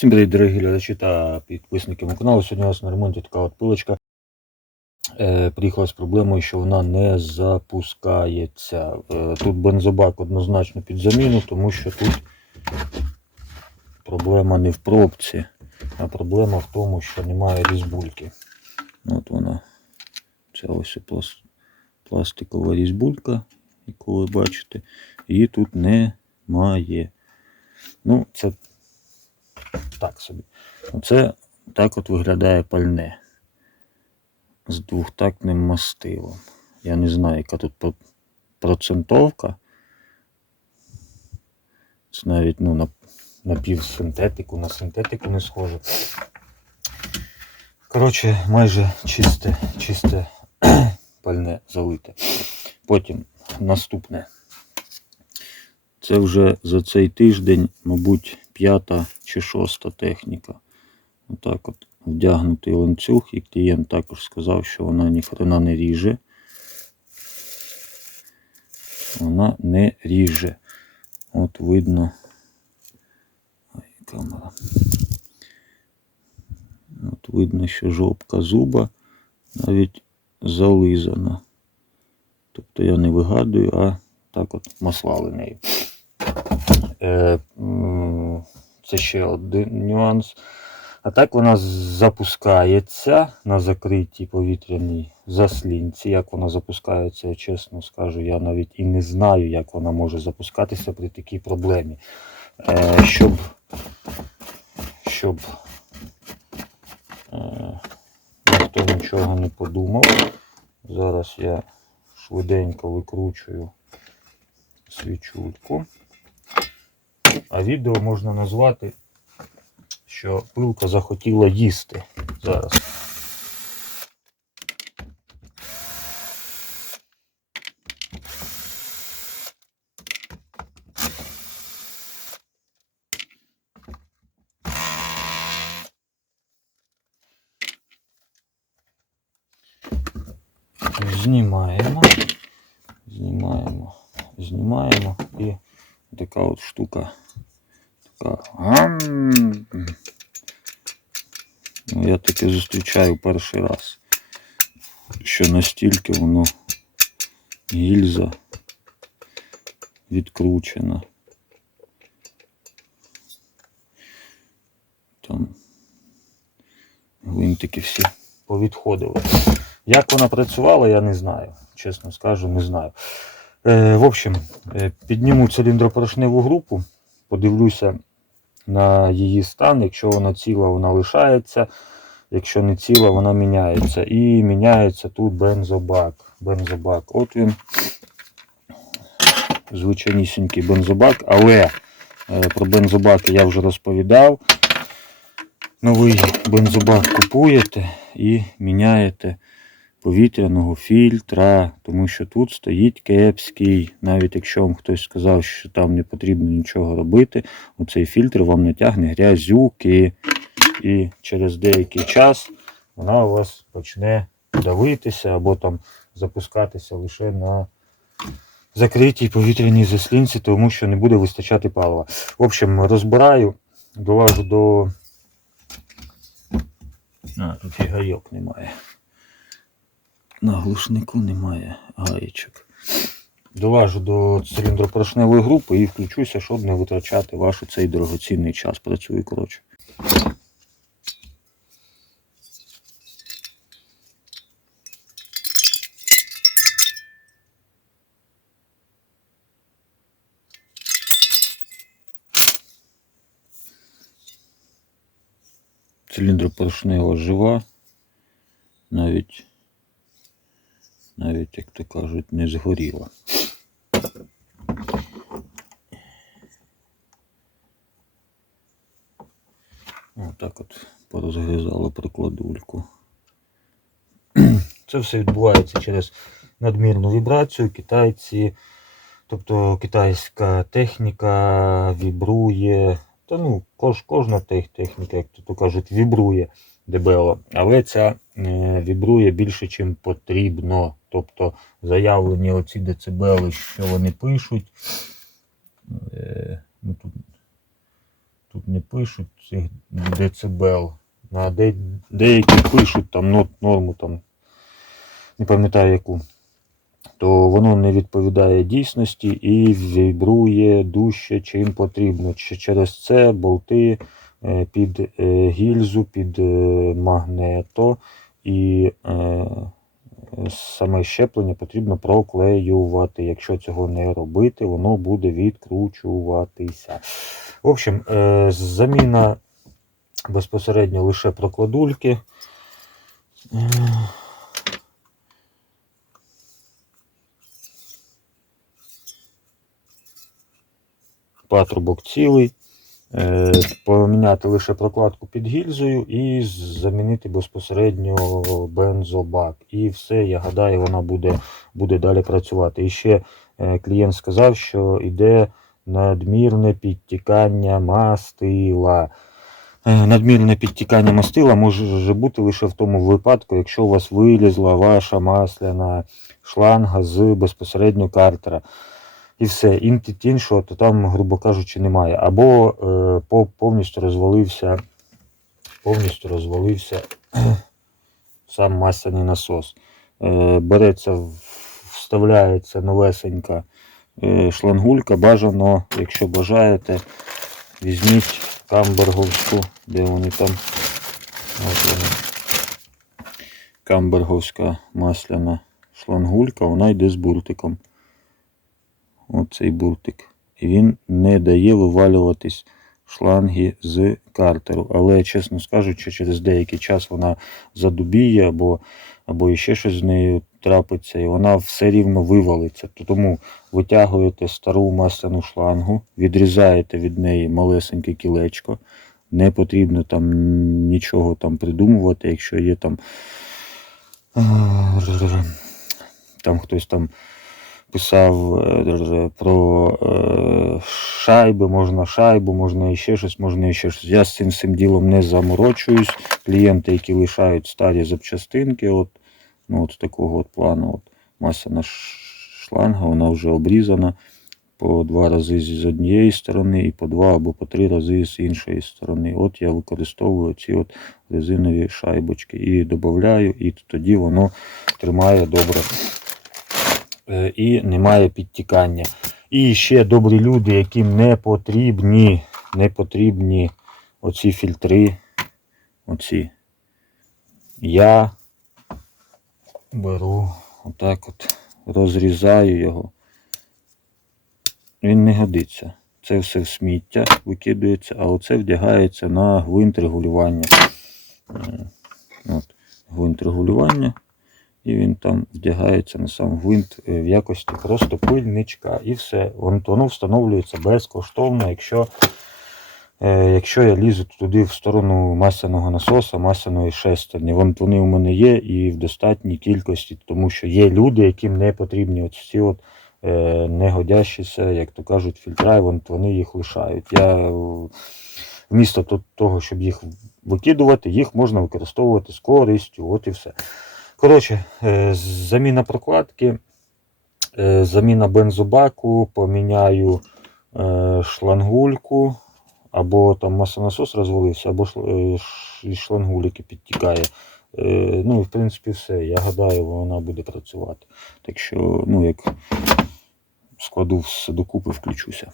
Всім привіт, дорогі глядачі та підписники мого каналу. Сьогодні у нас на ремонті така от пилочка. Е, приїхала з проблемою, що вона не запускається. Е, тут бензобак однозначно під заміну, тому що тут проблема не в пробці, а проблема в тому, що немає різьбульки. От вона. Це ось пластикова різьбулька, яку ви бачите. Її тут немає. Ну, це так собі. Оце так от виглядає пальне з двохтактним мастилом. Я не знаю, яка тут процентовка. Це навіть ну, на, на півсинтетику, на синтетику не схоже. Коротше, майже чисте, чисте пальне залите. Потім наступне. Це вже за цей тиждень, мабуть, п'ята чи шоста техніка. Отак от вдягнутий ланцюг, і клієнт також сказав, що вона ніхрена не ріже. Вона не ріже. От видно. Ай, камера. От видно, що жопка зуба навіть зализана. Тобто я не вигадую, а так от маслали нею. Е, Це ще один нюанс. А так вона запускається на закритій повітряній заслінці. Як вона запускається, я чесно скажу, я навіть і не знаю, як вона може запускатися при такій проблемі. Е, Щоб, щоб е, ніхто нічого не подумав. Зараз я швиденько викручую свічульку. А відео можна назвати, що пилка захотіла їсти зараз. Така от штука. Така. Ну, я таке зустрічаю перший раз. Що настільки воно гільза відкручена. Там гвинтики всі повідходили. Як вона працювала, я не знаю. Чесно скажу, не знаю. Е, в общем, е, підніму циліндропорошневу групу, подивлюся на її стан. Якщо вона ціла, вона лишається. Якщо не ціла, вона міняється. І міняється тут бензобак. Бензобак. От він. Звичайнісінький бензобак, але е, про бензобаки я вже розповідав. Новий бензобак купуєте і міняєте повітряного фільтра, тому що тут стоїть кепський. Навіть якщо вам хтось сказав, що там не потрібно нічого робити, оцей фільтр вам натягне грязюки. І через деякий час вона у вас почне давитися або там запускатися лише на закритій повітряній заслінці, тому що не буде вистачати палива. В общем, розбираю, доважу до. А, тут і гайок немає. На глушнику немає гаєчок. Доважу до циліндропорошневої групи і включуся, щоб не витрачати ваш цей дорогоцінний час. Працюю коротше. Циліндропорошнева жива. Навіть, навіть, як то кажуть, не згоріла. Отак от порозгризало прикладульку. Це все відбувається через надмірну вібрацію. Китайці, тобто китайська техніка вібрує. Та ну, кож, кожна техніка, як то, кажуть, вібрує дебело. Але ця вібрує більше, ніж потрібно. Тобто заявлені оці децибели, що вони пишуть. Е, ну, тут тут не пишуть цих децибел. На де, деякі пишуть там норму, там, не пам'ятаю яку, то воно не відповідає дійсності і вібрує дужче, чим потрібно. Через це болти е, під е, гільзу, під е, магнето і е, саме щеплення потрібно проклеювати. Якщо цього не робити, воно буде відкручуватися. В общем, е, заміна безпосередньо лише прокладульки. Е, Патрубок цілий. Е, Поміняти лише прокладку під гільзою і замінити безпосередньо бензобак. І все, я гадаю, вона буде, буде далі працювати. І ще е, клієнт сказав, що йде надмірне підтікання мастила. Е, Надмірне підтікання мастила може бути лише в тому випадку, якщо у вас вилізла ваша масляна шланга з безпосередньо картера. І все, Ін- іншого, то там, грубо кажучи, немає. Або е, по- повністю розвалився, повністю розвалився сам масляний насос. Е, береться, вставляється новесенька е, шлангулька. Бажано, якщо бажаєте, візьміть камберговську, де вони там. От вона. Камберговська масляна шлангулька, вона йде з буртиком. Оцей буртик. Він не дає вивалюватись шланги з картеру. Але, чесно скажучи, через деякий час вона задубіє або, або ще щось з нею трапиться, і вона все рівно вивалиться. Тому витягуєте стару масляну шлангу, відрізаєте від неї малесеньке кілечко. Не потрібно там нічого там придумувати, якщо є там. Там хтось там писав е, про е, шайби, можна шайбу, можна іще щось, можна іще щось. Я з цим всім ділом не заморочуюсь. Клієнти, які лишають старі запчастинки, от, ну, от такого от плану, от, масляна ш- шланга, вона вже обрізана по два рази з однієї сторони і по два або по три рази з іншої сторони. От я використовую ці от резинові шайбочки і додаю, і тоді воно тримає добре і немає підтікання. І ще добрі люди, яким не потрібні, не потрібні оці фільтри. Оці. Я беру отак от, розрізаю його. Він не годиться. Це все в сміття викидується, а оце вдягається на гвинт регулювання. Е, От, гвинт регулювання. І він там вдягається на сам гвинт е, в якості просто пильничка. І все. Воно, встановлюється безкоштовно, якщо, е, якщо я лізу туди в сторону масляного насоса, масляної шестерні. Вон, вони у мене є і в достатній кількості, тому що є люди, яким не потрібні от ці от, е, негодящіся, як то кажуть, фільтра, і вон, вони їх лишають. Я вмісто того, щоб їх викидувати, їх можна використовувати з користю. От і все. Коротше, е, заміна прокладки, е, заміна бензобаку, поміняю е, шлангульку, або там маслонасос розвалився, або шлангуліки підтікає. Ну і в принципі все. Я гадаю, вона буде працювати. Так що, ну, як складу все докупи, включуся.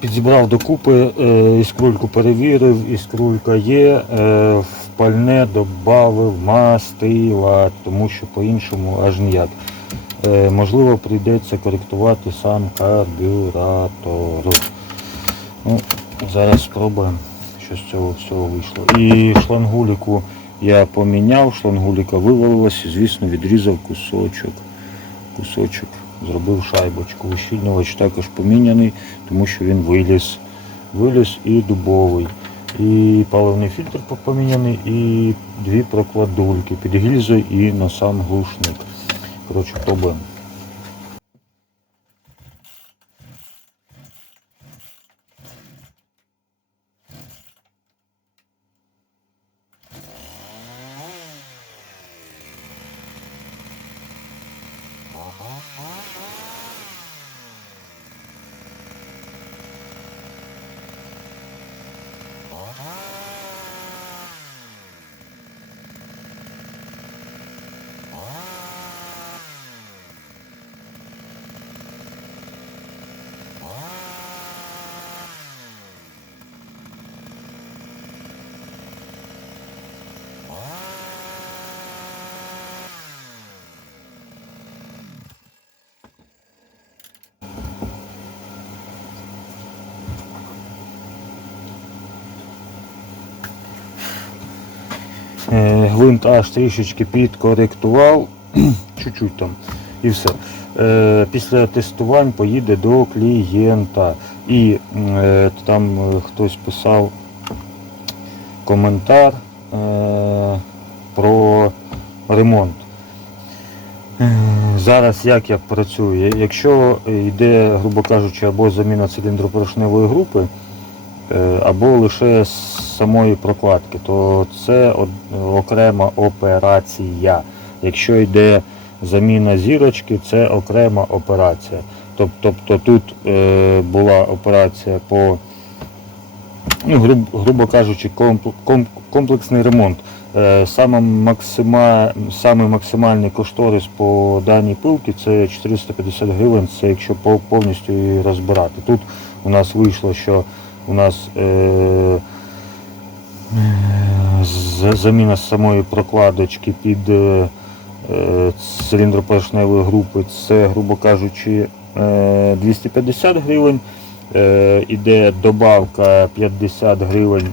Підзібрав докупи, е, іскрульку перевірив, іскрулька є, е, в пальне додав мастила, тому що по-іншому аж ніяк. Е, можливо, прийдеться коректувати сам карбюратор. Ну, зараз спробуємо, що з цього всього вийшло. І шлангуліку я поміняв, шлангуліка вивалилась звісно, відрізав кусочок. Кусочок, зробив шайбочку. Ущільнювач також поміняний, тому що він виліз. Виліз і дубовий. І паливний фільтр поміняний, і дві прокладульки під гільзою і на сам глушник. Коротше, пробуємо. Гвинт аж трішечки підкоректував, чуть-чуть там і все. Е, Після тестувань поїде до клієнта. І е, там е, хтось писав коментар про ремонт. Зараз як я працюю? Якщо йде, грубо кажучи, або заміна циліндропорошневої групи, або лише самої прокладки, то це окрема операція. Якщо йде заміна зірочки, це окрема операція. Тобто тут е, була операція по, ну, грубо кажучи, комп- комп- комплексний ремонт. Е, Саме максимальний кошторис по даній пилці це 450 гривень, це якщо повністю її розбирати. Тут у нас вийшло, що у нас е, заміна самої прокладочки під е, е, циліндропоршневої групи, це, грубо кажучи, е, 250 гривень. Е, Іде добавка 50 гривень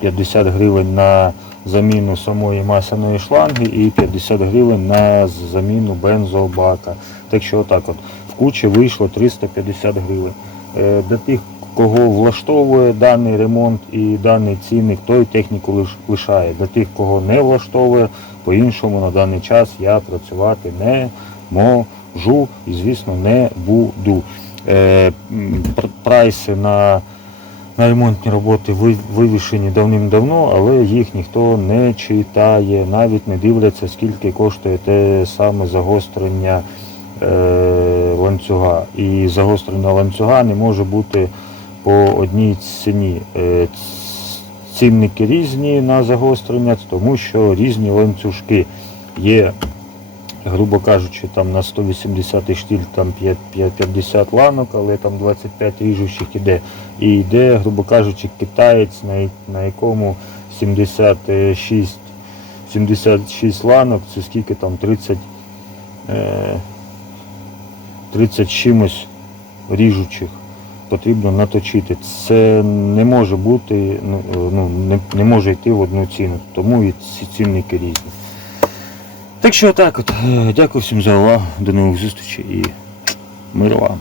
50 гривень на заміну самої масляної шланги і 50 гривень на заміну бензобака. Так що отак от в кучі вийшло 350 гривень. Е, Для тих, кого влаштовує даний ремонт і даний цінник, той техніку лиш- лишає. Для тих, кого не влаштовує, по-іншому на даний час я працювати не можу і, звісно, не буду. Е, Прайси на на ремонтні роботи ви- вивішені давним-давно, але їх ніхто не читає, навіть не дивляться, скільки коштує те саме загострення е, ланцюга. І загострення ланцюга не може бути по одній ціні. Е, Цінники різні на загострення, тому що різні ланцюжки є грубо кажучи, там на 180 штіль там 5 5 50 ланок, але там 25 ріжучих іде. І йде, грубо кажучи, китаєць, на, якому 76, 76 ланок, це скільки там 30, е, 30 чимось ріжучих потрібно наточити. Це не може бути, ну, ну, не, не може йти в одну ціну, тому і ці цінники різні. Так що так от. Е, Дякую всім за увагу. До нових зустрічей і миру вам.